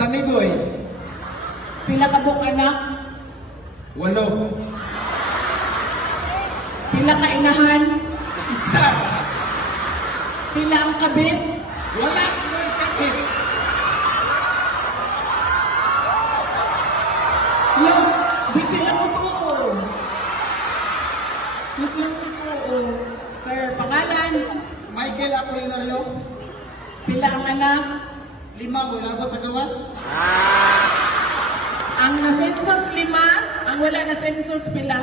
Sunny Boy. Pila ka buk anak? 8. Pila ka inahan? Isa. Pila ang kabit? Wala kang kapit. Lo, di sila mo tuo. Mas lang mo tuo. Sir, pangalan? Michael Apolinario. Pila ang anak? 5 mula ba sa gawas? Ang na-census 5, ang wala na-census pila?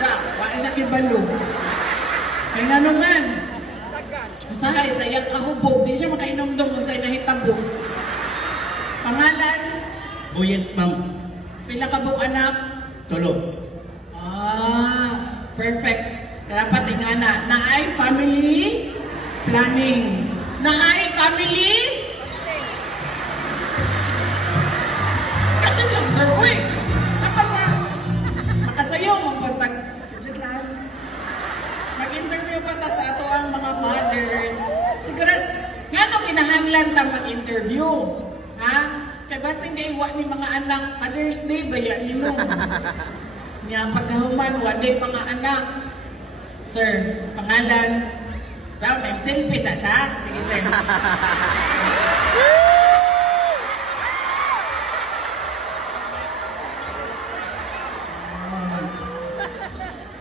Da, wala siya kibalo. Kaya na naman. Usahay, sayang kahubog. Di siya makainomdom kung sa'yo nahitabo. Pangalan? Buyet, ma'am. Pila ka buk anak? 3. Perfect. Dapat ingana. Naay family planning. Naay family? Kadyan lang, sir. Uy! Makasayo, magpantag. Kadyan lang. Mag-interview pa ta sa ato ang mga mothers. Siguro, nga no kinahanglan ta mag-interview. Ha? Kaya ba hindi wa ni mga anak, Mother's Day ba yan nino? Nga pagkahuman, wa din mga anak. Sir, pangalan? Daw, may selfie sa ta? Sige, sir.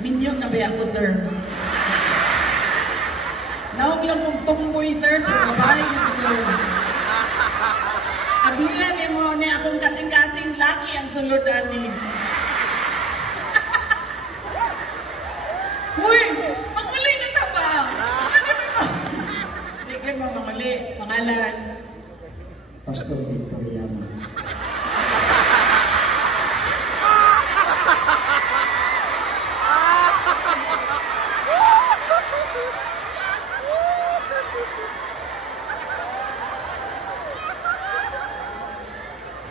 Minyo na ba ako, sir? Naog lang kong tumboy, sir. Pagkabay ko, sir. Abilan ni mo ni akong kasing-kasing laki ang suludan ni. Uy! Manguli na ta ba? Ano mo? Sige mo, manguli. Pangalan? Pastor Victoriano.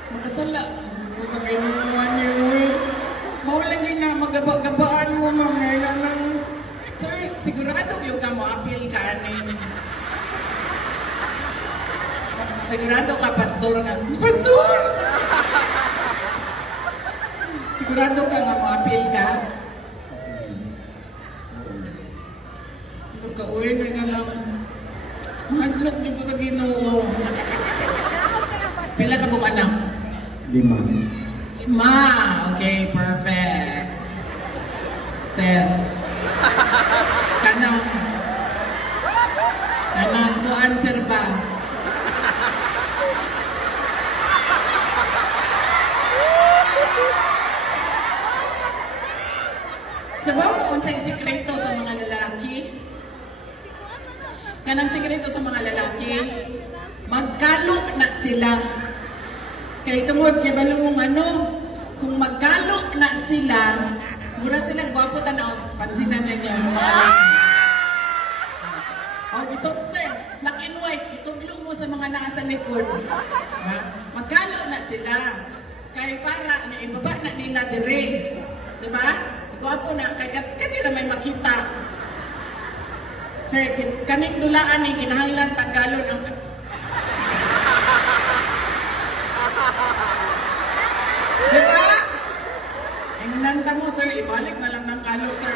Makasala. Sa kayo mo naman niyo, uy. Maulan din na magaba-gabaan mo, ma'am. Ngayon lang. Sir, sigurado yung ka mo appeal ka anin. Sigurado ka, pastor nga. Pastor! Sigurado ka nga mo appeal ka? Uy, na nga lang. Mahadlok niyo ko sa Ginoo. Pila ka mong anak? 5. 5. Okay, perfect. Sir. Kanang. Kanang ko answer ba? Diba mo unsay sikreto sa mga lalaki? Kanang sikreto sa mga lalaki, magkalo na sila. Kaya tungod, kaya ba mong ano, kung magkalo na sila, mura silang gwapo tanaw, pansinan na niya mga lalaki. O, ito, sir, black and white, ituglo mo sa mga nasa likod. Ha? Magkalo na sila. Kaya para, naibaba na nila dire. Diba? Gwapo na, kaya kanila may makita. Sir, kaning dulaan ni kinahanglan tagalon ang diba? Ang nanta mo, sir, ibalik na lang ng kalo, sir.